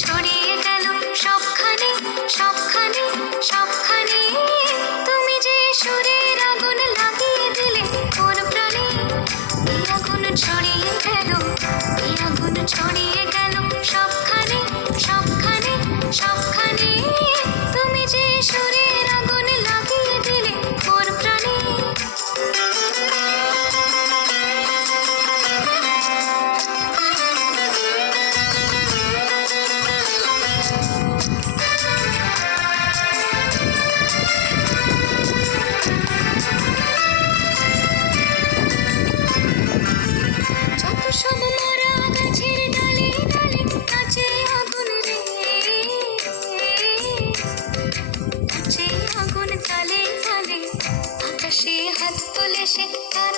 ছড়িয়ে গেল সবখানে সবখানে সবখানে। তুমি যে সুরের আগুন লাগিয়ে দিলে ওর প্রাণে। এই আগুন ছড়িয়ে গেল, এই আগুন ছড়িয়ে গেল সবখানে সবখানে সবখানে। তুমি যে সুরের আগুন লাগিয়ে দিলে ওর প্রাণে। যত সব মরা গাছের ডালে ডালে নাচে আগুন রে, নাচে আগুন তালে তালে। আকাশে হাত তোলে সে তার